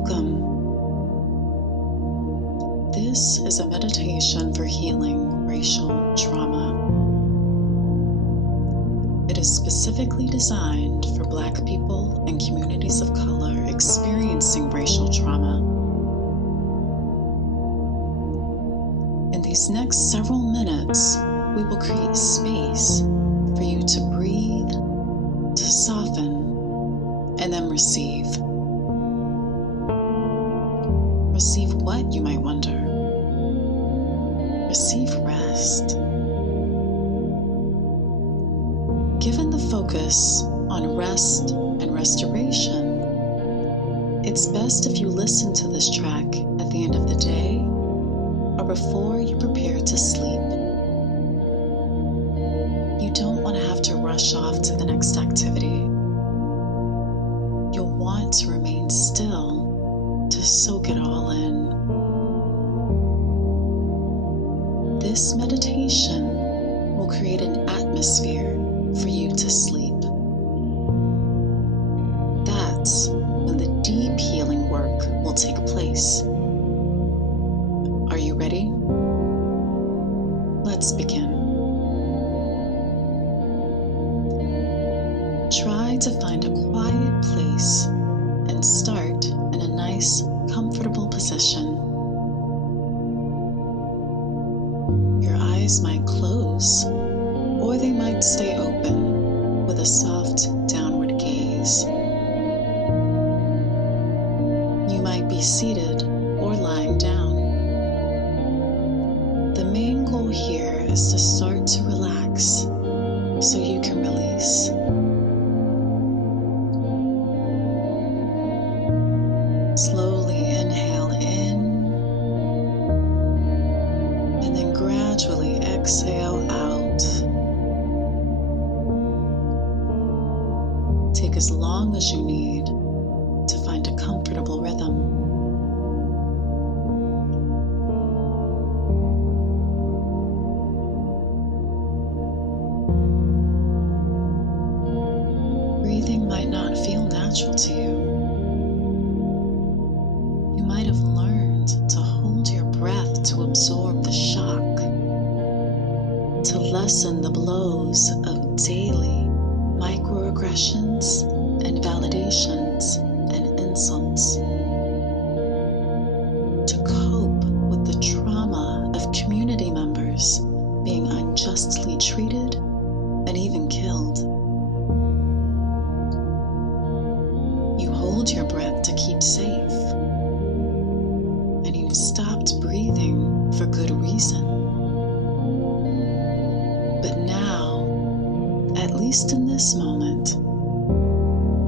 Welcome. This is a meditation for healing racial trauma. It is specifically designed for Black people and communities of color experiencing racial trauma. In these next several minutes, we will create space for you to breathe, to soften, and then receive. Receive what, you might wonder? Receive rest. Given the focus on rest and restoration, it's best if you listen to this track at the end of the day or before you prepare to sleep. You don't want to have to rush off to the next activity. You'll want to remain still to soak it all in. This meditation will create an atmosphere for you to sleep. That's when the deep healing work will take place. Are you ready? Let's begin. Try to find a quiet place and start in a nice, comfortable position. Your eyes might close, or they might stay open with a soft downward gaze. You might be seated or lying down. The main goal here is to start to relax so you can release. Slowly inhale in, and then gradually exhale out. Take as long as you need to find a comfortable rhythm. Breathing might not feel natural to you. You might have learned to hold your breath to absorb the shock, to lessen the blows of daily microaggressions and validations and insults, to cope with the trauma of community members being unjustly treated and even killed. You hold your breath to keep safe, and you stopped breathing for good reason. But now, at least in this moment,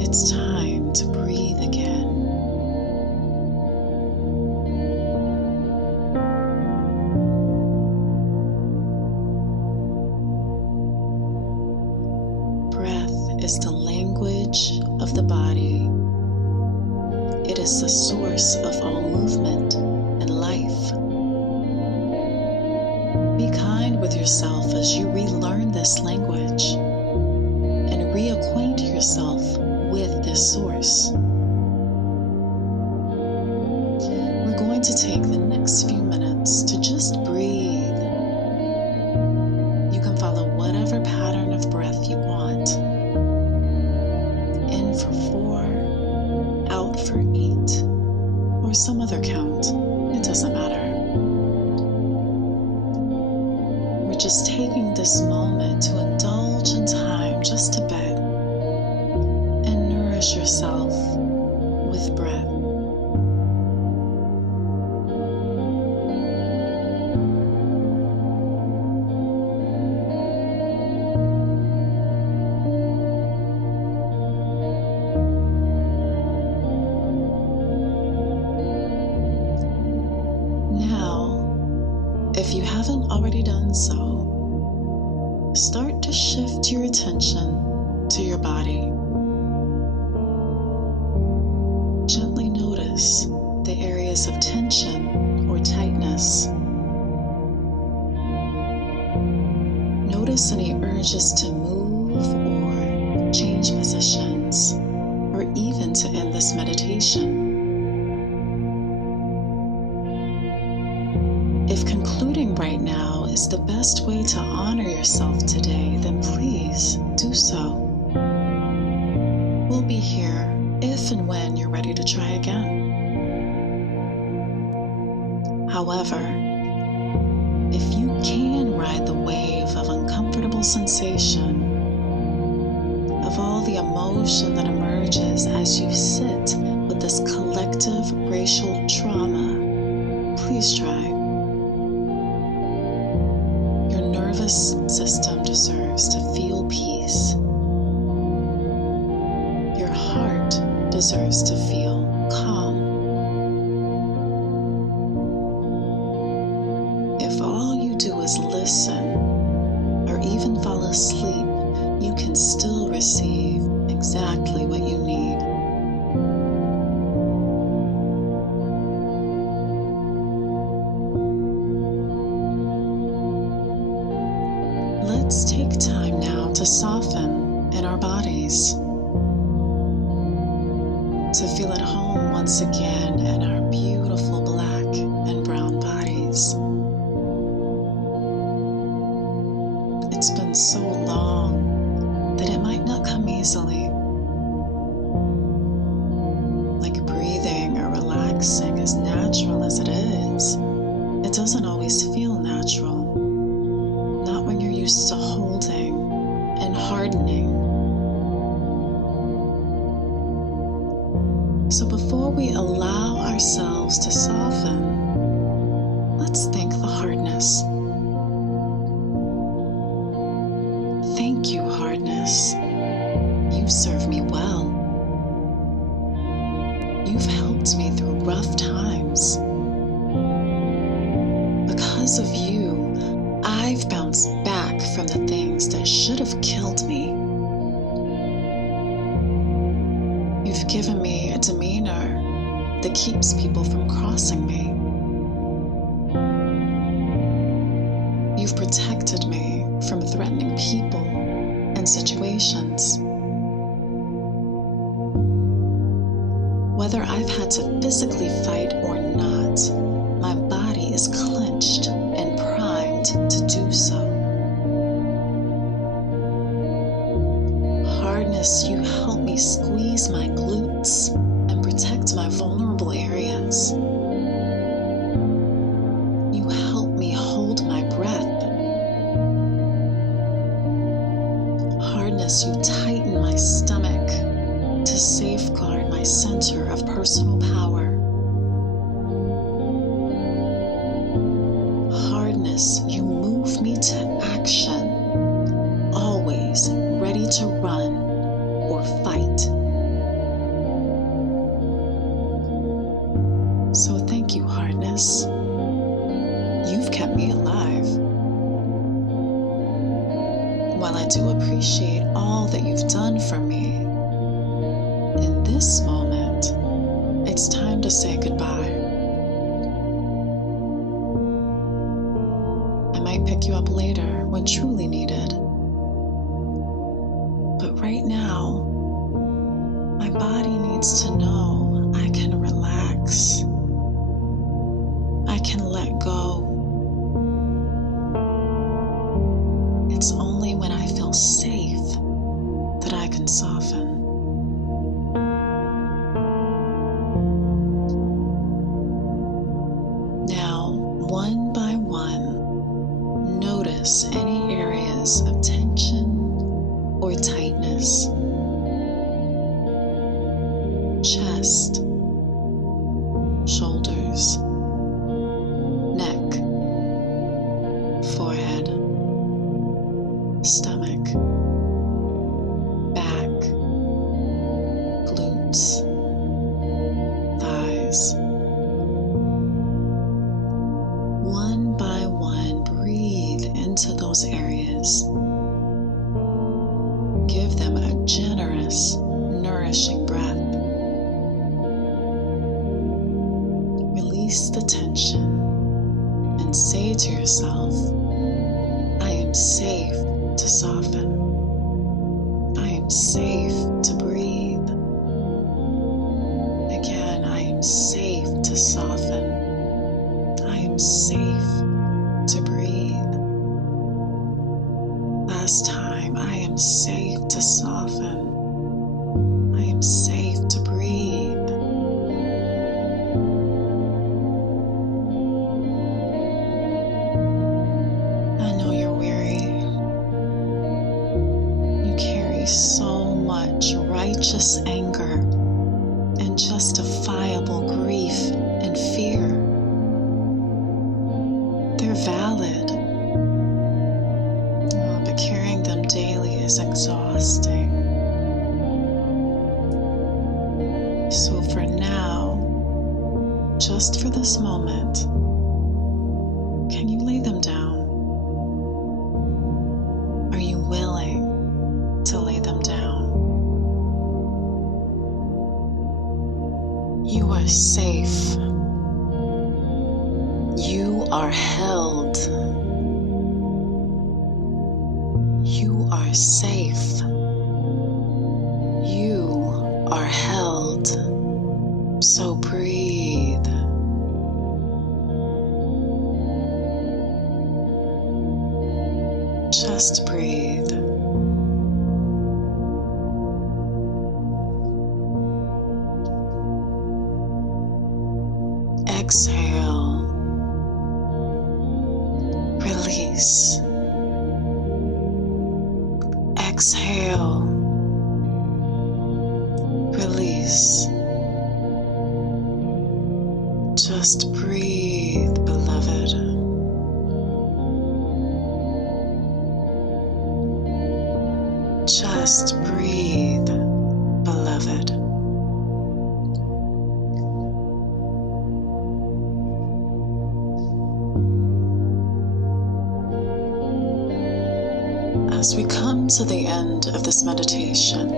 it's time to breathe again. Breath is the language of the body. It is the source of all movement and life. Be kind with yourself as you relearn this language and reacquaint yourself with this source. We're going to take the next few minutes to just breathe. You can follow whatever pattern of breath you want. In for 4, out for 8, or some other count. It doesn't matter. We're just taking this moment to indulge in time just a bit and nourish yourself with breath. If you haven't already done so, start to shift your attention to your body. Gently notice the areas of tension or tightness. Notice any urges to move or change positions, or even to end this meditation. right now is the best way to honor yourself today, then please do so. We'll be here if and when you're ready to try again. However, if you can ride the wave of uncomfortable sensation, of all the emotion that emerges as you sit with this collective racial trauma, please try. Your nervous system deserves to feel peace. Your heart deserves to feel calm. If all you do is listen or even fall asleep, you can still receive exactly what you need. Let's take time now to soften in our bodies, to feel at home once again in our beautiful black and brown bodies. It's been so long that it might not come easily. Like breathing or relaxing, as natural as it is, it doesn't always feel natural. Not when you're used to holding and hardening. So before we allow ourselves to soften, let's thank the hardness. Thank you, hardness. You've served me well. You've helped me through rough times. Because of you, I've bounced back from the things that should have killed me. You've given me a demeanor that keeps people from crossing me. You've protected me from threatening people and situations. Whether I've had to physically fight or not, my body is clenched and primed to do so. Hardness, you help me squeeze my glutes and protect my vulnerable areas. You help me hold my breath. Hardness, you tighten my stomach to safeguard my center of personal power. Hardness, you move me to action, always ready to run or fight. So thank you, hardness. You've kept me alive. While I do appreciate all that you've done for me, in this moment, it's time to say goodbye. I might pick you up later when truly needed. But right now, my body needs to know I can relax. I can let go. It's only when I feel safe that I can soften. Now, one by one, notice any areas of tension or tightness. Chest, shoulders, neck, forehead, stomach, back, glutes, thighs. One by one, breathe into those areas. Give them a generous, nourishing breath. Release the tension and say to yourself, I am safe to soften. I am safe to breathe. Again, I am safe to soften. I am safe to breathe. last time, I am safe to soften. I am safe to breathe. I know you're weary. You carry so much righteous anger and justifiable grief and fear. They're valid, but carrying them daily is exhausting. So for now, just for this moment, can you lay them down? Are you willing to lay them down? You are safe. You are held. You are safe. You are held. So breathe. Just breathe. Exhale. Release. Exhale. Release. Just breathe, beloved. Just breathe, beloved. As we come to the end of this meditation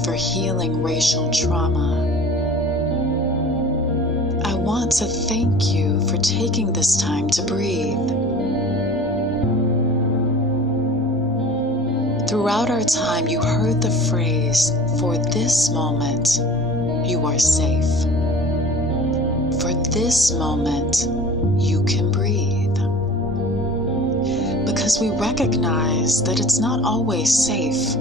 for healing racial trauma, I want to thank you for taking this time to breathe. Throughout our time, you heard the phrase, "For this moment, you are safe. For this moment, you can breathe." Because we recognize that it's not always safe.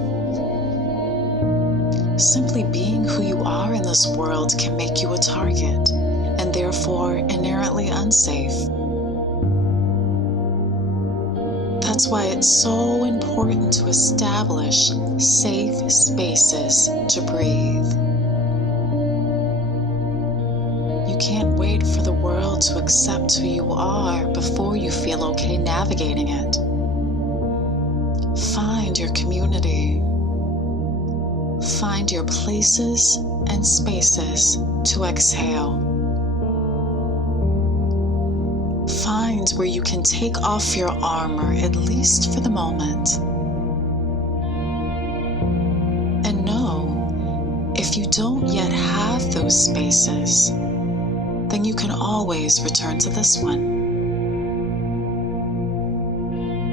Simply being who you are in this world can make you a target, and therefore inherently unsafe. That's why it's so important to establish safe spaces to breathe. You can't wait for the world to accept who you are before you feel okay navigating it. Find your community. Find your places and spaces to exhale. Find where you can take off your armor, at least for the moment. And know, if you don't yet have those spaces, then you can always return to this one.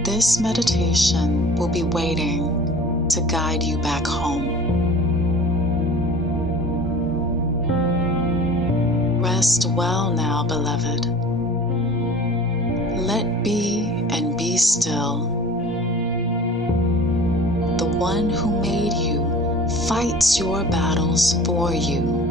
This meditation will be waiting to guide you back home. Rest well now, beloved. Let be and be still. The one who made you fights your battles for you.